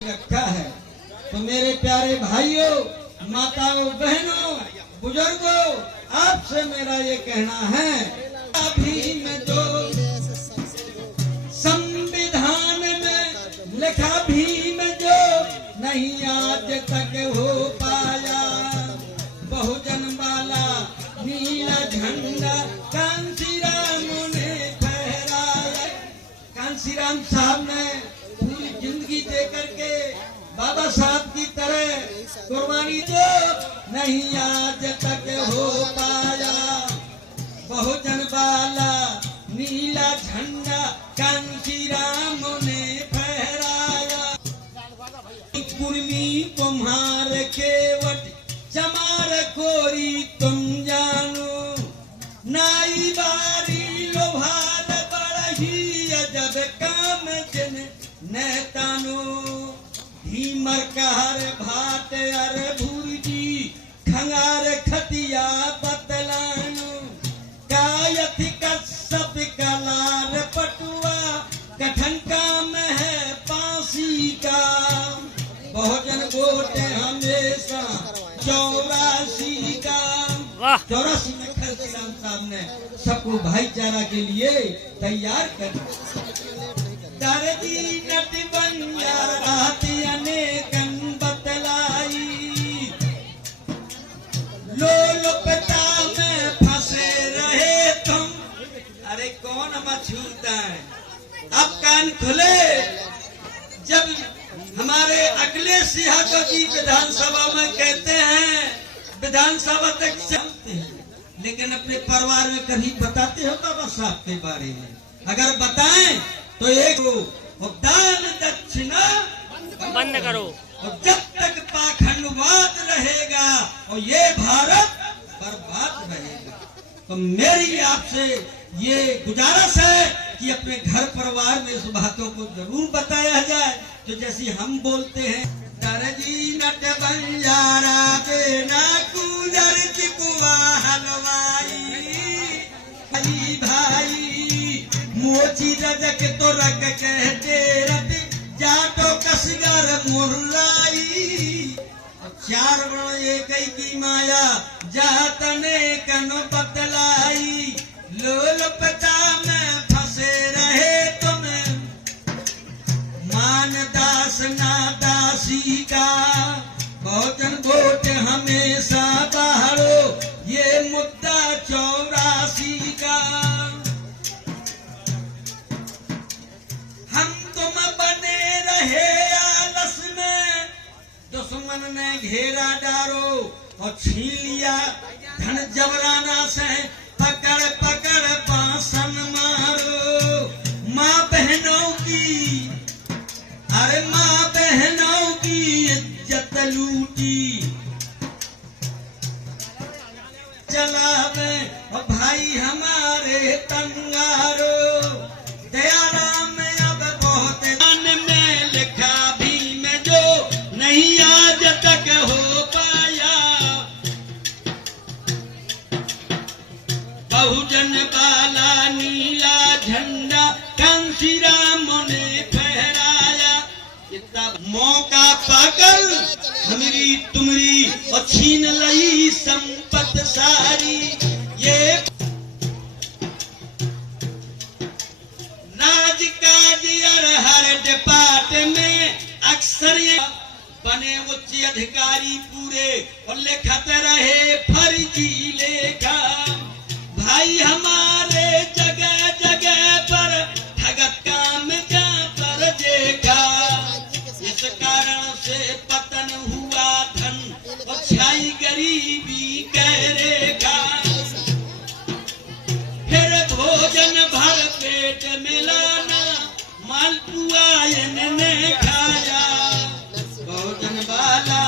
रखा है। तो मेरे प्यारे भाइयों, माताओं, बहनों, बुजुर्गों, आपसे मेरा ये कहना है, अभी में जो संविधान में लिखा भी में जो नहीं आज तक हो पाया, बहुजन वाला नीला झंडा कांशीराम ने फहराया। कांशीराम साहब ने पूरी जिंदगी दे करके बाबा साहब की तरह कुर्बानी जो नहीं आज तक हो पाया, बहुजन वाला नीला झंडा कांशीराम ने फहराया। कुर्मी कुम्हार केवट चमार कोरी तुम जानो, नाई बारी लोहार बड़ही अजब काम जिन नेतानो, भीमर कहर भाट अर भूजी खंगार खतिया बतलानो, कायथ कश्यप कलार पटुआ कठन काम है पासी का, बहुजन वोट हमेशा 84 का। 84 में कांशीराम साहब ने सबको भाईचारा के लिए तैयार कर दर्जी नट बंजारा अनेकन बतलाई, लोलुपता में फंसे रहे तुम। अरे कौन मछूता है, अब कान खुले। जब हमारे अगले सिंहाको जी विधानसभा में कहते हैं, विधानसभा तक चलते हैं, लेकिन अपने परिवार में कभी बताते हो बाबा साहब के बारे में? अगर बताएं तो एक दान दक्षिणा बंद करो, और जब तक पाखंडवाद रहेगा और ये भारत बर्बाद रहेगा। तो मेरी आपसे ये गुजारिश है कि अपने घर परिवार में इस बातों को जरूर बताया जाए। तो जैसे हम बोलते हैं, दर्जी नट बंजारा बेना कूदर चिकुआ हलवाई, भाई भाई मोची रजक तो रग कहते रत जाटो कसगर मुर्राई, 4 वर्ण एक की माया जातने कन बतलाई, लोलुपता में फंसे रहे तुम, मान दास ना दासी का, बहुजन वोट हमेशा बाहरो, ये मुद्दा 84 का। हम तुम बने रहे आलस में, दुश्मन ने घेरा डारो और छीन लिया धन जबराना से, पकड़ पकड़ पासन मारो। माँ बहनों की, अरे माँ बहनों की इज्जत लूटी, चलावे और भाई हमारे तंगारो, दयाराम अब बहुत में लिखा भी में जो नहीं आज तक हो पाया, बहुजन वाला नीला झंडा कांशीराम ने फहराया। इतना मौका पाकर हमारी तुमरी और छीन लई संपत सारी, ये राज काज हर डिपार्टमेंट में अक्सर ये बने उच्च अधिकारी पूरे और लिखत रहे फर्जी लेखा, भाई हमारे जगह जगह पर ठगत काम जा पर देखा, इस कारण से पतन हुआ धन और छाई गरीबी कह रेखा, फिर भोजन भर पेट मिलाना मालपुआ इनने खाया, भोजन वाला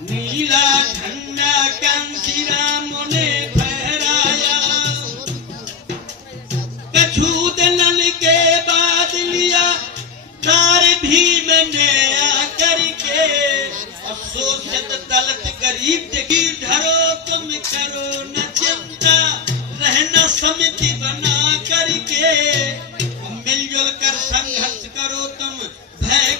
नीला झंडा कांशीराम ने फहराया। कछु दिनन के बाद लिया तार भी मैंने करके, शोषित दलित गरीब की धरो तुम करो न चिंता, रहना समिति बना करके मिलजुल कर संघर्ष करो तुम, भय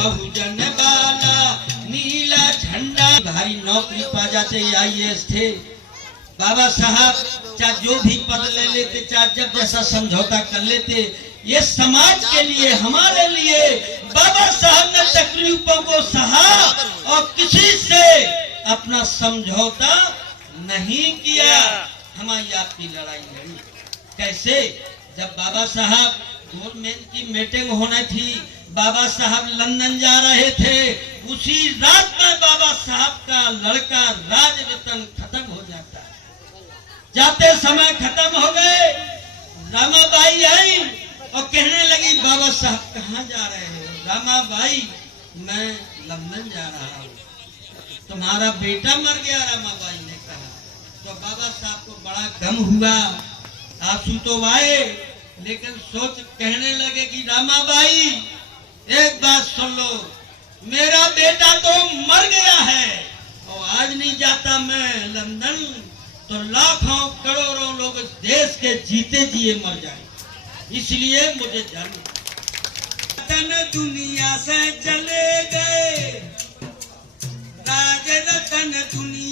बहुजन वाला नीला झंडा। भारी नौकरी पा जाते IAS थे बाबा साहब, चाहे जो भी पद ले लेते, चाहे जब जैसा समझौता कर लेते, ये समाज के लिए, हमारे लिए बाबा साहब ने तकलीफों को सहा और किसी से अपना समझौता नहीं किया। हमारी आपकी लड़ाई लड़ी कैसे? जब बाबा साहब गवर्नमेंट की मीटिंग होनी थी, बाबा साहब लंदन जा रहे थे, उसी रात में बाबा साहब का लड़का राज रतन खत्म हो जाता है। जाते समय खत्म हो गए। रामाबाई आई और कहने लगी बाबा साहब कहाँ जा रहे हो? रामाबाई, मैं लंदन जा रहा हूँ। तुम्हारा बेटा मर गया, रामाबाई ने कहा। तो बाबा साहब को बड़ा गम हुआ, आंसू तो आए, लेकिन सोच कहने लगे कि रामाबाई एक बात सुन लो, मेरा बेटा तो मर गया है और आज नहीं जाता मैं लंदन तो लाखों करोड़ों लोग इस देश के जीते जिए मर जाए, इसलिए मुझे जाना। रतन दुनिया से चले गए, राज रतन दुनिया